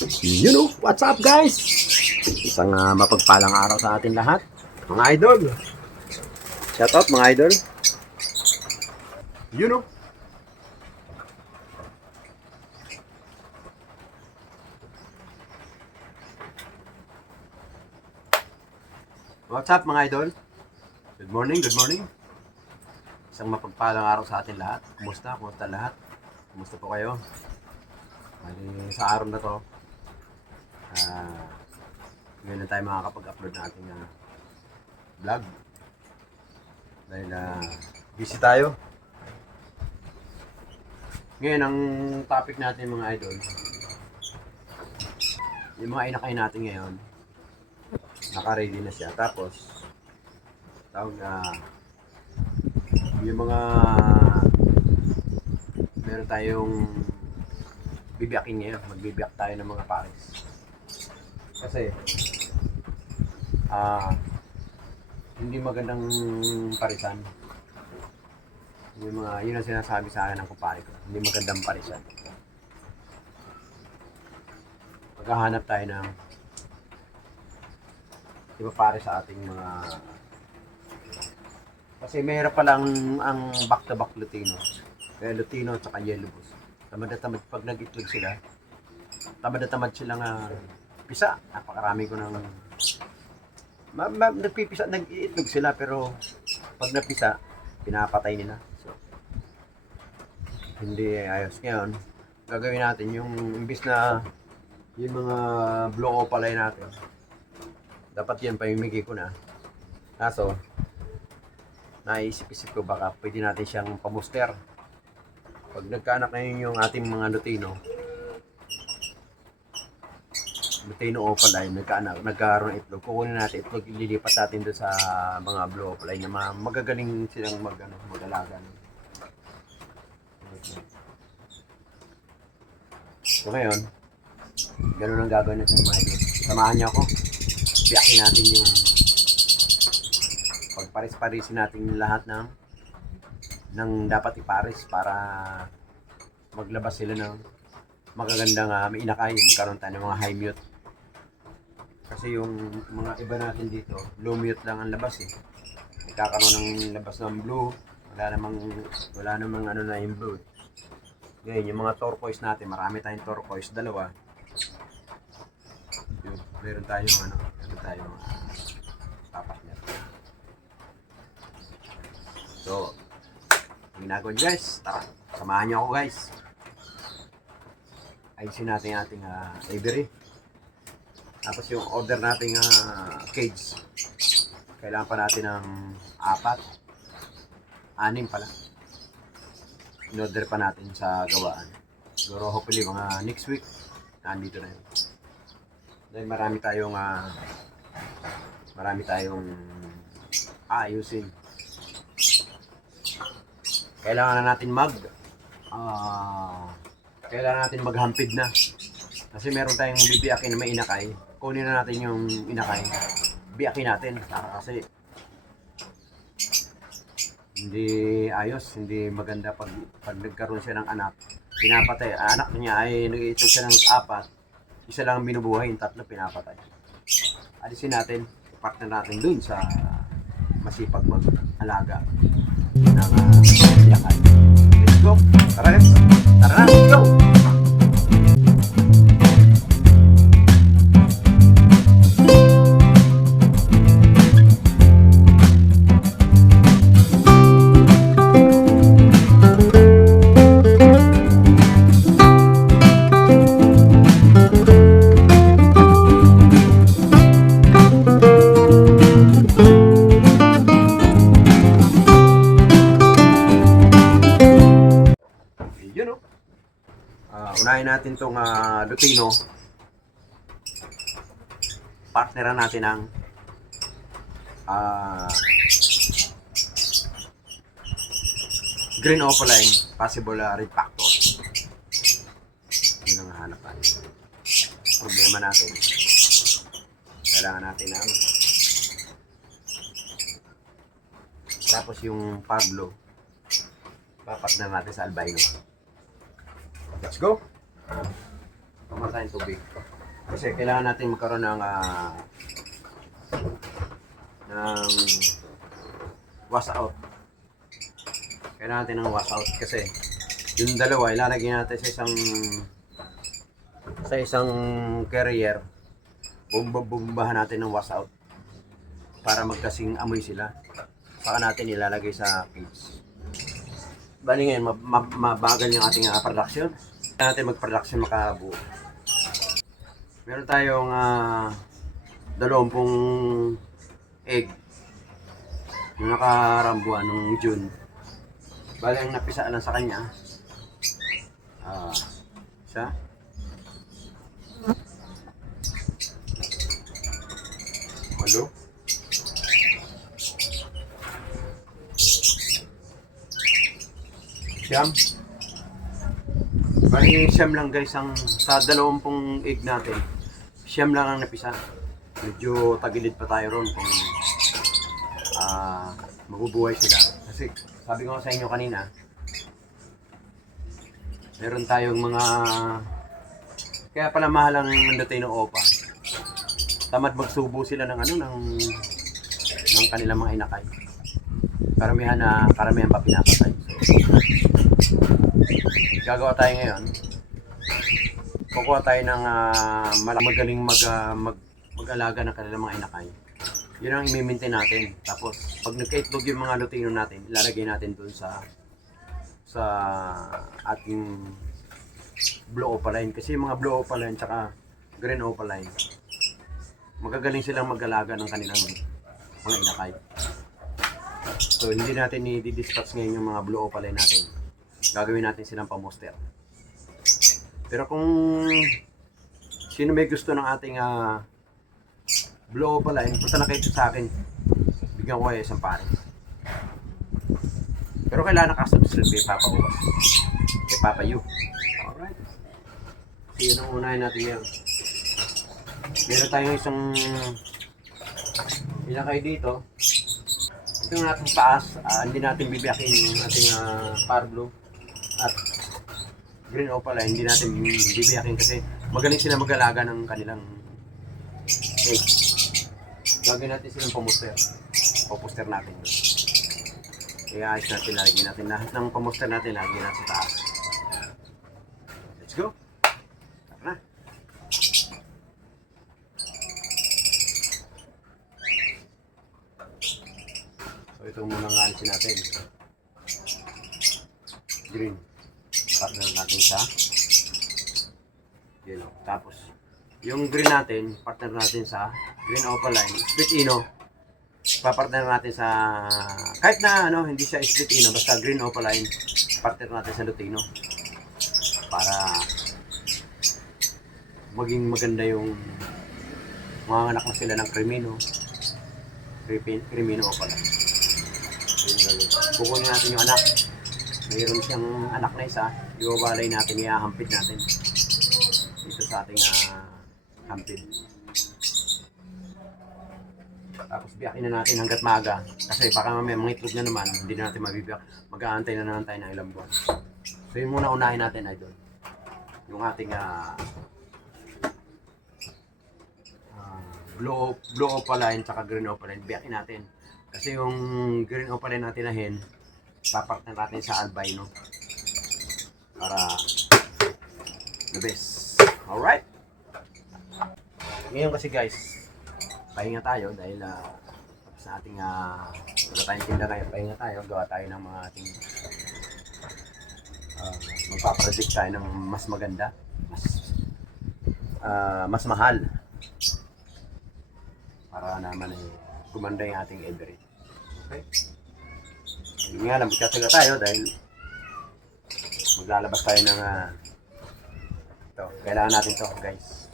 You know, what's up guys? Isang mapagpalang araw sa atin lahat. Mga idol. Shout out mga idol. You know. What's up mga idol? Good morning, good morning. Isang mapagpalang araw sa atin lahat. Kumusta? Kumusta lahat? Kumusta po kayo? Sa araw na to, ngayon na tayo makakapag-upload ng ating vlog. Dahil busy tayo. Ngayon, ang topic natin mga idol, yung mga inakay natin ngayon, naka-ready na siya. Tapos, yung mga meron tayong bibiyakin ngayon. Magbibiyak tayo ng mga pares. Kasi, hindi magandang parisan. Yun ang sinasabi sa akin ng kumpare ko. Hindi magandang parisan. Maghahanap tayo ng iba pare sa ating mga... Kasi mahirap pa lang ang back-to-back Lutino. Kaya Lutino at saka Yellow Bus. Tamad na tamad pag nag-itlog sila. Tamad na tamad silang pisa. Napakarami ko ng... nagpipisa, nag-iitlog sila pero pag napisa, pinapatay nila. So, hindi ayos. Ngayon, gagawin natin yung imbis na yung mga blow opalay natin. Dapat yan pamimigay ko na. Kaso, naisip-isip ko baka pwede natin siyang pamuster. Pag nagkaanak na yun yung ating mga Lutino opalay, nagkaroon ng itlog, kukunin natin itlog, ililipat natin doon sa mga blue opalay na magagaling silang mag-alaga. So ngayon, ganun ang gagawin natin mga idol. Samahan niyo ako. Biyakin natin yung pagparis-parisin natin lahat ng dapat iparis para maglabas sila ng magagandang may inakay, magkaroon tayo ng mga high mute. Kasi yung mga iba natin dito, low mute lang ang labas eh. Nagkakaroon ng labas ng blue, wala namang ano na yung blue. Ngayon, yung mga turquoise natin, marami tayong turquoise, dalawa. Yun, meron tayong tapak niya. So, ginagawa nyo guys, tara, samahan nyo ako guys. Ayusin natin yung ating aviary. Tapos yung order nating cage, kailangan pa natin ng 6 pala. In-order pa natin sa gawaan. Siguro hopefully mga next week, nandito na yun. Dahil marami tayong ayusin. Kailangan natin maghampid na. Kasi meron tayong bibiyakin na may inakay. Kunin na natin yung inakay. Biyakin natin. Kasi hindi ayos, hindi maganda pag nagkaroon siya ng anak. Pinapatay. Anak niya ay nag-iitog siya ng 4. Isa lang ang binubuhay, yung 3 pinapatay. Alisin natin. Partner natin dun sa masipag mag-alaga ng biyakan. Let's go! Tara guys! Tara na! Let's go! Unahin natin itong Lutino. Partneran natin ang green opaline, possible red factor. Yun ang hanap natin. Problema natin, kailangan natin ng tapos yung Pablo, papat na natin sa albino. Let's go! Pamatay tayong tubig. Kasi kailangan natin magkaroon ng wash out. Kailangan natin ng wash out kasi yung dalawa ilalagay natin sa isang carrier. Bumbahan natin ng wash out para magkasing amoy sila. Saka natin ilalagay sa cage. Bali ngayon, mabagal yung ating production. Kailangan natin mag-production makabuo. Meron tayong 20 egg yung nakarambuan nung June. Bali ang napisa lang sa kanya siya Hello? Siyam? Bali siyam lang guys ang sa 20 egg natin. Siyam lang ang napisa. Medyo tagilid pa tayo ron kung mabubuhay sila. Kasi sabi ko sa inyo kanina, meron tayong mga kaya pala mahal ang Lutino Opa. Tamad magsubo sila ng ng kanilang mga inakay. Karamihan pa pinapatay. So, gagawa tayo ngayon. Kukuha tayo ng magaling mag-alaga ng kanilang mga inakay. Yun ang i-maintain natin. Tapos, pag nagka-itlog yung mga Lutino natin, ilalagay natin dun sa ating blue opaline. Kasi yung mga blue opaline tsaka green opaline, magagaling silang mag-alaga ng kanilang mga inakay. So, hindi natin i-dispatch ngayon yung mga blue opaline natin. Gagawin natin silang pamoster. Pero kung sino may gusto ng ating blue opaline, punta na kayo sa akin. Bigyan ko kayo isang pare. Pero kailangan nakasubscribe kay Papa Uwas. Kay Papa Yu. Alright. So, yun ang unahin natin yan. Meron tayong isang inakay dito. Ito yung ating taas. Hindi natin bibiyakin yung ating Parblo at green opaline. Hindi natin bibiyakin kasi magaling sila mag-alaga ng kanilang egg. Gagawin natin silang pamuster. Pamuster natin. Kaya ayos natin, lagyan natin lahat ng pamuster natin, lagyan natin sa taas. Let's go! Tara na! So ito muna nga alisin natin. Green. Partner natin sa yellow. Tapos, yung green natin, partner natin sa green opaline. Split ino. Papartner natin sa kahit na hindi siya split ino, basta green opaline, partner natin sa Lutino para maging maganda yung mga anak na sila ng Crimino opaline. Kukunin natin yung anak. Mayroon siyang anak na isa, iwabalay natin, iahampid natin dito sa ating hampid. Tapos biyakin na natin hanggat maaga. Kasi baka mamaya mga itlog na naman, hindi na natin mabibiyak. Mag-aantay na naman tayo ng ilang buwan. So yun muna unahin natin, idol. Yung ating blue opaline tsaka green opaline, biyakin natin. Kasi yung green opaline natin na hen, papartner natin sa albino. Para the best. Alright? Ngayon kasi guys, pahinga tayo dahil tapos na ating wala tayong tinda ngayon, pahinga tayo, gawa tayo ng mga ating magpaproject tayo ng mas maganda, mas mahal para naman gumanda yung ating every. Okay? Hindi nga lang, magkataga tayo dahil maglalabas tayo ng ito, kailangan natin to guys.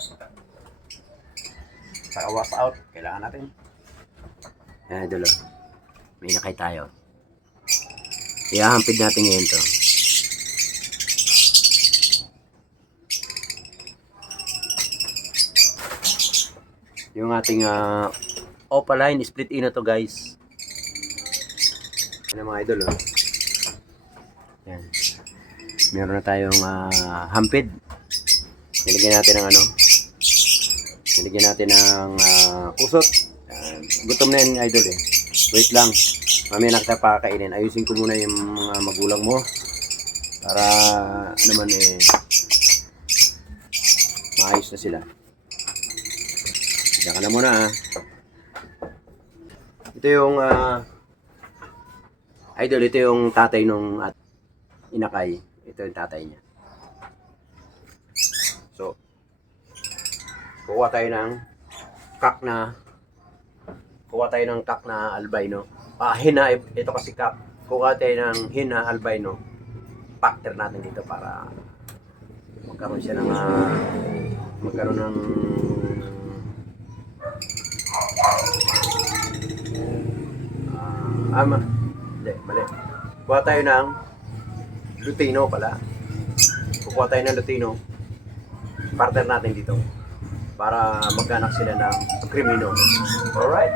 Para wash out, kailangan natin. Yan, idol. May inakay tayo. Iahampid natin ngayon to. Yung ating opaline, split ino to guys. Yan mga idol. Yan. Meron na tayong hampid. Nilagyan natin ng ano, nilagyan natin ng kusot. Gutom na yan, idol eh. Wait lang, mamaya na kita pakakainin. Ayusin ko muna yung mga magulang mo para naman eh maayos na sila. Diyan ka na muna ha. Ito yung idol, ito yung tatay nung inakay. Ito yung tatay niya. So, kuha tayo ng kak na albino. Hina, ito kasi kak. Kuha tayo ng hina albino. Factor natin dito para magkaroon siya ng magkaroon ng hindi, mali. Kuha tayo ng Lutino pala. Kukuha tayo ng Lutino. Partner natin dito para magkanak sila ng Crimino. Alright?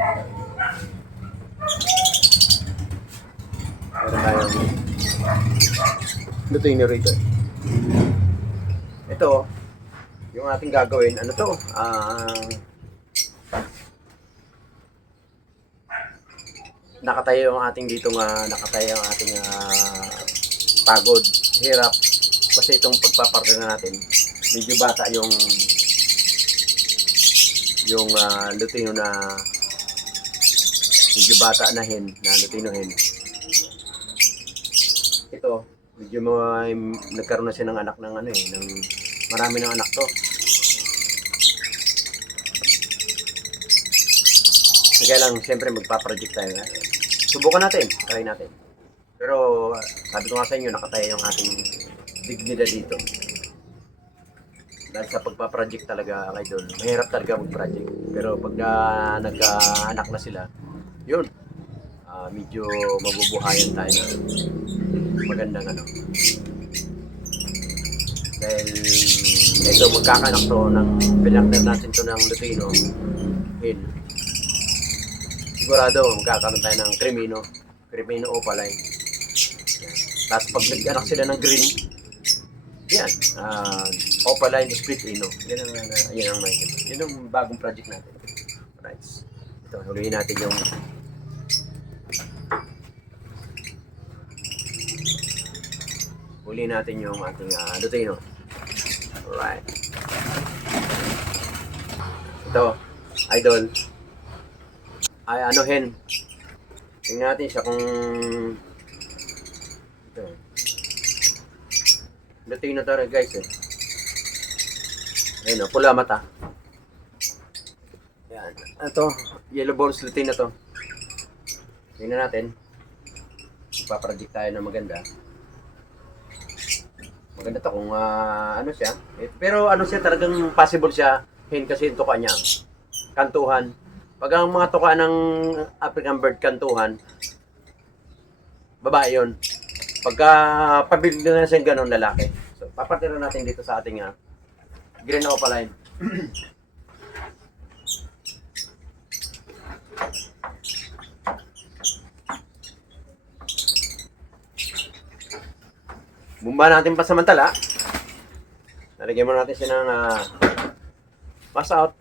Meron tayong Lutino rito. Ito, yung ating gagawin, ano to? Nakatayo ang ating dito nakatayo ang ating pagod, hirap kasi itong pagpapartner natin medyo bata yung Lutino na medyo bata na hen na Lutino hen. Ito medyo nagkaroon na siya ng anak ng ng marami ng anak to. Kaya lang siyempre magpa-project tayo. Subukan natin, try natin. Pero sabi ko nga sa inyo, nakatayo yung ating dignidad dito. Dahil sa pagpa-project talaga, idol, mahirap talaga mag-project. Pero pag nagka-anak na sila, yun, medyo mabubuhayan tayo ng magandang Dahil ito, magkakanak to ng pinakner natin to ng Lutino. Sigurado, magkakaroon tayo ng Crimino Opaline. Tapos pag nag-anak sila ng green, yan, Opaline Split Ino. Yan ang may. Yan ang bagong project natin. Right. Ito, hulihin natin yung ating Lutino. Alright. Ito, idol. Ay, hen. Tingnan natin siya kung ito. Lutino to rin guys eh. Ayun pula mata. Yan. Ito, yellow balls Lutino to. Tingnan natin. Ipaproject tayo na maganda. Maganda to kung siya. Pero siya talagang possible siya hen kasi ito kanya. Kantuhan. Pag ang mga tuka ng African bird kantuhan, babae yun. Pagka pabilig na siya ganun, lalaki. So, papartira natin dito sa ating green opaline. Bumba natin pa samantala. Nalagyan mo natin siya ng pass out.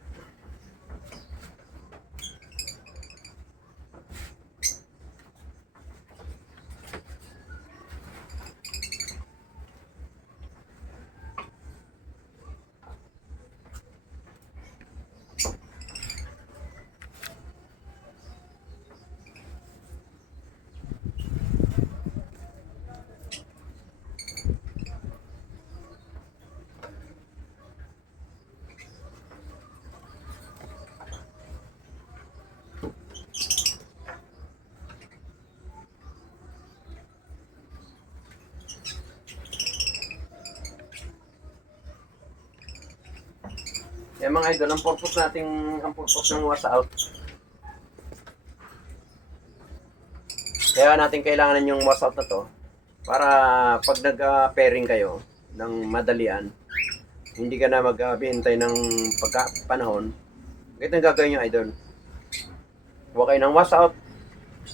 Yan mga idol, ang purpose ng wash out. Kaya natin kailangan yung wash out na to para pag nag-pairing kayo ng madalian, hindi ka na maghihintay ng panahon. Ganito ang gagawin nyo idol. Huwag kayo ng wash out,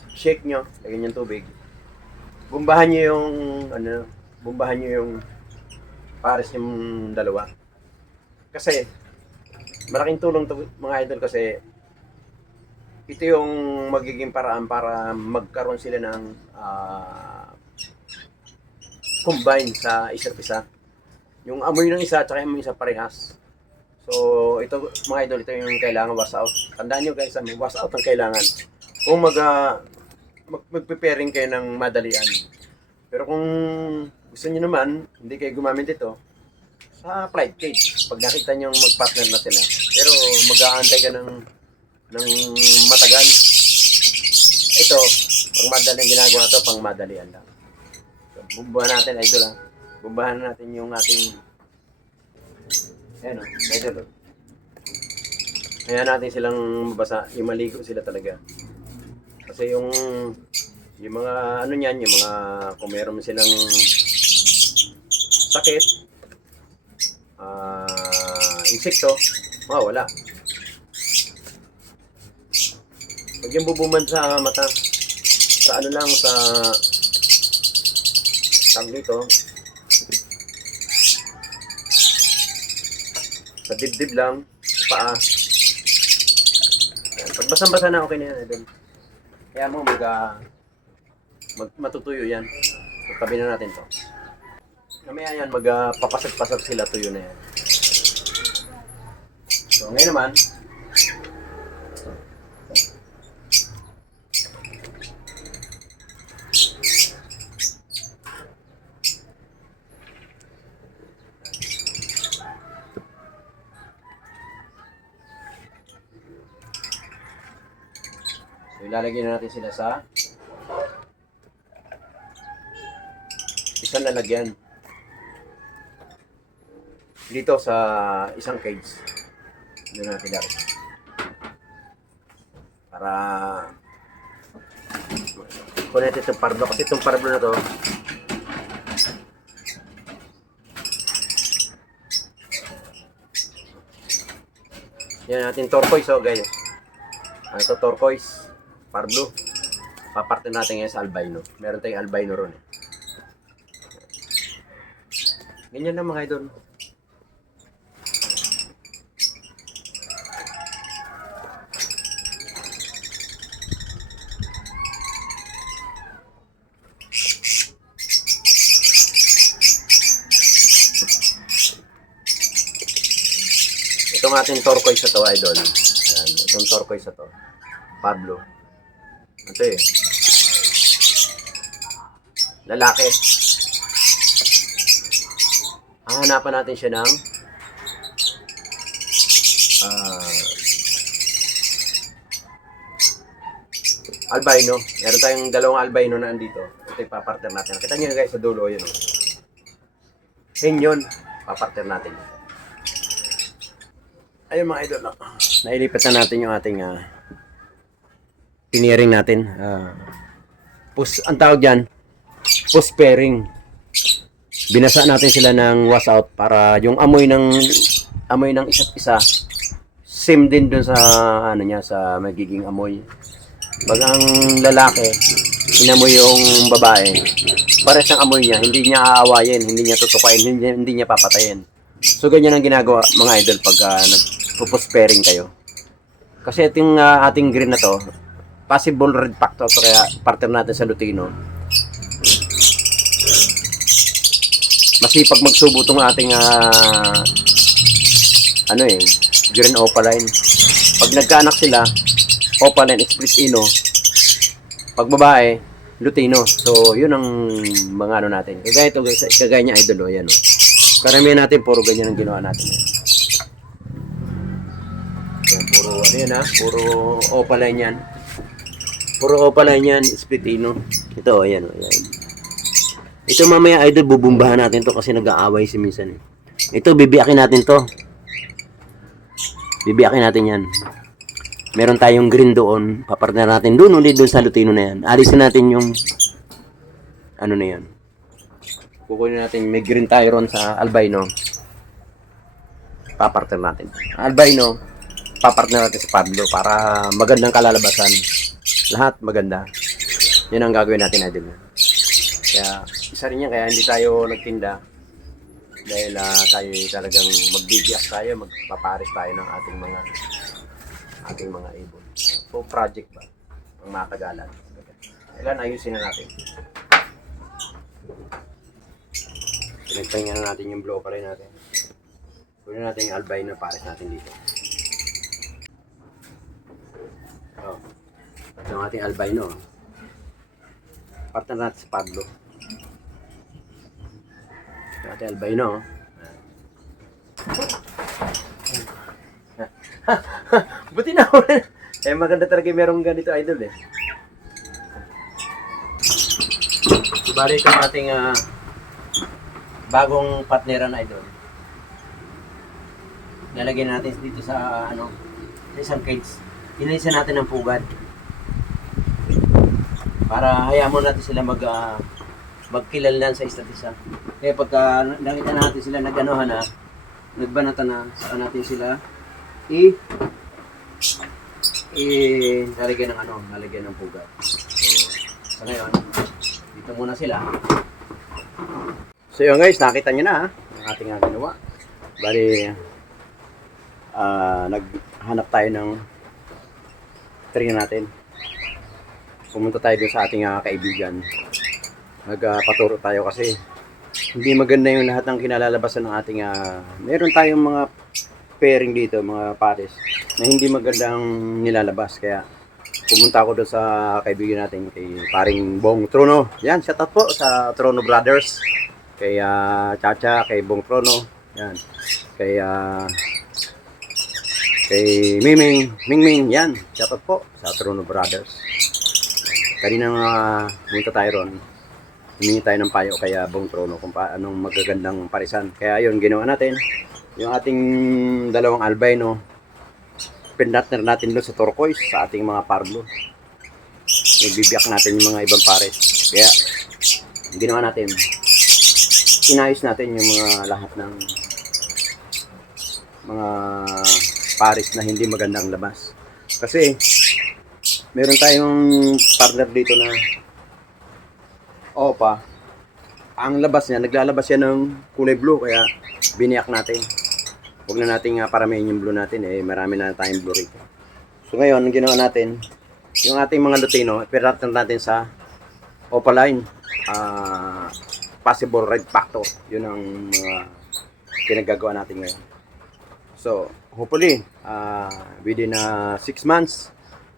shake nyo, lagyan yung tubig. Bumbahan nyo yung pares yung dalawa. Kasi malaking tulong to mga idol, kasi ito yung magiging paraan para magkaroon sila ng combine sa isa't isa. Yung amoy ng isa at saka yung isa parehas. So, ito mga idol, ito yung kailangan wash out. Tandaan nyo guys, wash out ang kailangan. Kung mag-preparing kayo ng madalian. Pero kung gusto niyo naman, hindi kayo gumamit ito, sa flight cage, pag nakita nyo mag-partner na sila. Pero mag-aantay ka ng matagal. Ito, pang madalian ginagawa to, pang madalian lang. So, bumbahan natin, idol ha. Bumbahan natin yung ating, ayan o, idol o. Ayan natin silang mabasa, yung maligo sila talaga. Kasi yung mga ano niyan, yung mga kung meron silang sakit, insekto, wala. Pag yung bubumad sa mata, sa ano lang, sa tag dito, sa dibdib lang, sa paa. Pag basang-basa na, okay na yan, idol. Kaya mo matutuyo yan. Tabi na natin to. Mamaya yan, magpapasag-pasag sila, tuyo na yan. So, ngayon naman, so, ilalagay na natin sila sa isang lalagyan dito sa isang cage. Doon natin lari para connect itong pardo, kasi itong pardo na to yan natin turquoise. So guys, ito turquoise, pardo, paparte natin ngayon sa albino. Meron tayong albino ron eh. Ganyan lang mga idol. Itong ating turquoise na to, idol. Yan, itong turquoise na to. Pablo. Ito eh. Lalaki. Hahanapan natin siya ng albino. Meron tayong dalawang albino na andito. Ito yung papartner natin. Kita nyo guys sa dulo, yun o. Yun, papartner natin. Ayun mga idol, nailipat na natin yung ating piniring natin. Ang tawag dyan, post pairing. Binasa natin sila ng wash out para yung amoy ng isa't isa same din dun sa ano niya, sa magiging amoy. Pag ang lalaki inamoy yung babae, pares ang amoy niya, hindi niya aawayin, hindi niya tutukain, hindi niya papatayin. So ganyan ang ginagawa mga idol pag nagpo-post pairing kayo. Kasi itong ating green na to, possible red factor to, kaya partner natin sa Lutino. Masipag magsubo itong ating green opaline. Pag nagkaanak sila, opaline, split ino. Pag babae, Lutino. So, yun ang mga ano natin. Kagaya ito, kagaya niya idol, yan o. Karamihan natin, puro ganyan ang ginawa natin. Yan, puro, ano yan puro opaline yan. Puro opaline yan, split ino. Ito, yan o, yan. Ito mamaya idol, bubumbahan natin to kasi nag-aaway si minsan eh. Ito, bibiyakin natin to. Bibiyakin natin yan. Meron tayong green doon. Papartner natin doon ulit doon sa Lutino na yan. Alisin natin yung ano na yan. Kukunin natin, may green tayo ron sa albino. Papartner natin. Albino, papartner natin sa Pablo para magandang kalalabasan. Lahat maganda. Yan ang gagawin natin idol. Kaya isa rin yan, kaya hindi tayo nagtinda. dahil tayo talagang magbibiyak tayo, magpapares tayo ng ating mga ibon. So project ba ang matagalan. Kailan ayusin na natin. Pinagpahinga na natin yung blow pa rin natin. Kunin natin yung albino pares natin dito. Oh. Ito ang ating albino. Partner natin si Pablo. Ito ang ating albino. Buti na ako. Maganda talaga merong ganito idol eh. Bali ito ang ating bagong partneran idol. Nalagyan natin dito sa sa isang cage. Inalisan natin ng pugad. Para hayaan mo natin sila magkilalan sa isa't isa. Kaya pagka nakita natin sila nag-anuhan na, nagbanatan na, saka natin sila lalagyan ng pugad. So, sa ngayon, dito muna sila. So yun guys, nakita nyo na ang ating ginawa. Bali, naghanap tayo ng tree natin. Pumunta tayo dun sa ating kaibigan. Nagpaturo tayo kasi hindi maganda yung lahat ng kinalalabasan ng ating meron tayong mga pairing dito, mga pares na hindi magandang nilalabas. Kaya pumunta ako doon sa kaibigan natin kay paring Bong Trono. Yan, shout out po sa Trono Brothers. Kay Chacha, kay Bong Trono. Yan. Kay Mingming. Yan, shout out po sa Trono Brothers. Kanina pumunta tayo ron. Humingi tayo ng payo kay Bong Trono kung anong magagandang parisan. Kaya ayun, ginawa natin. Yung ating dalawang albino, pinatner natin doon sa turquoise sa ating mga parlo. Ibibiyak natin yung mga ibang pares. Kaya ginawa natin, inayos natin yung mga lahat ng mga pares na hindi magandang labas. Kasi meron tayong partner dito na opa, ang labas niya, naglalabas yan ng kulay blue, kaya biniyak natin. Huwag na natin paramihin yung blue natin, marami na tayong blue rito. So ngayon, ang ginawa natin, yung ating mga Lutino, pinaratan natin sa opaline, possible red factor. Yun ang mga pinagagawa natin ngayon. So, hopefully, within 6 months,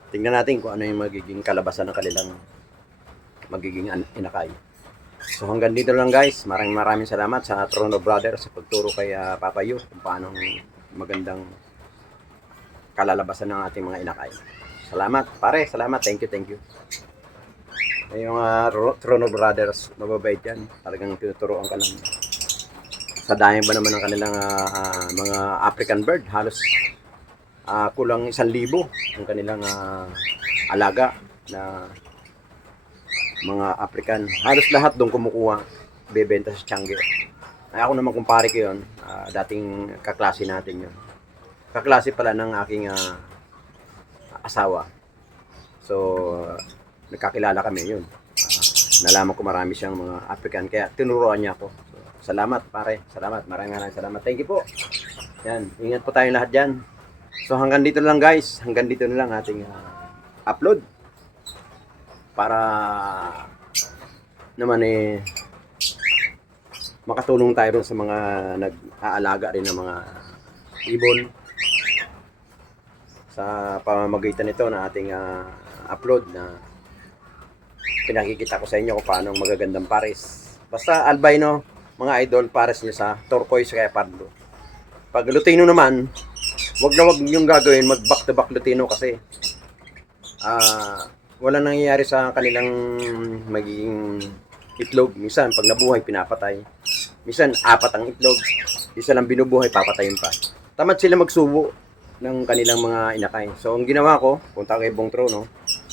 tingnan natin kung ano yung magiging kalabasan ng kanilang magiging inakay. So hanggang dito lang guys. Maraming salamat sa Trono Brothers sa pagturo kay Papa Yu kung paano magandang kalalabasan ng ating mga inakay. Salamat pare, salamat. Thank you. Yung Trono Brothers, mababait yan. Talagang tinuturoan ka lang. Sa dami ba naman ng kanilang mga African bird, halos kulang 1,000 ang kanilang alaga na mga African. Halos lahat doon kumukuha, bebenta sa Changi. Ay ako naman kumpare ko yun, dating kaklase natin yun. Kaklase pala ng aking asawa. So, nagkakilala kami yun. Nalaman ko marami siyang mga African, kaya tinuruan niya ako. So, salamat pare, salamat. Maraming salamat. Thank you po. Yan, ingat po tayong lahat dyan. So hanggang dito lang guys, hanggang dito na lang ating upload. Para naman makatulong tayo rin sa mga nag-aalaga rin ng mga ibon sa pamamagitan nito na ating upload na pinakikita ko sa inyo kung paano magagandang pares. Basta albino, mga idol, pares niya sa turquoise kaya pardo. Pag Lutino naman, wag yung gagawin, mag back to back Lutino kasi wala nangyayari sa kanilang magiging itlog. Minsan, pag nabuhay, pinapatay. Minsan, 4 ang itlog. Isa lang binubuhay, papatayin pa. Tamad sila magsubo ng kanilang mga inakay. So, ang ginawa ko, punta kay Bong Trono,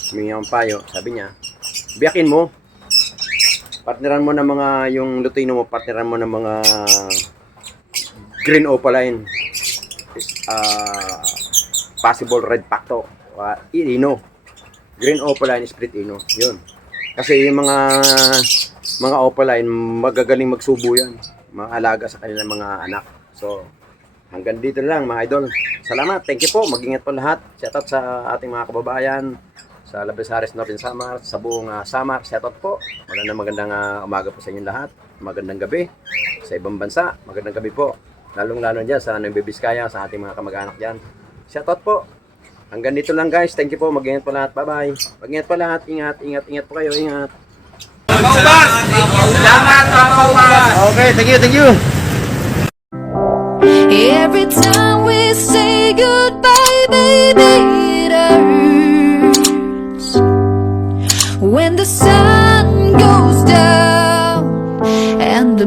humingi ang payo, sabi niya, biyakin mo. Partneran mo ng mga, yung Lutino mo, partneran mo ng mga green opaline. Possible red factor. Ino. Green opaline, split ino. Yun. Kasi yung mga opaline, magagaling magsubo yan. maalaga sa kanilang mga anak. So, hanggang dito na lang mga idol. Salamat, thank you po. Mag-ingat po lahat. Shoutout sa ating mga kababayan sa Labesares, Northern Samar, sa buong Samar. Shoutout po. Magandang umaga po sa inyong lahat. Magandang gabi sa ibang bansa. Magandang gabi po. Lalong-lalo dyan sa Nagbibiskaya, sa ating mga kamag-anak dyan. Shoutout po. Hanggang dito lang guys. Thank you po. Mag-ingat po lahat. Bye-bye. Mag-ingat po lahat. Ingat, ingat, ingat po kayo. Ingat. Salamat, Okay, thank you, thank you. Every time we say goodbye, baby, it hurts. When the sun goes down and the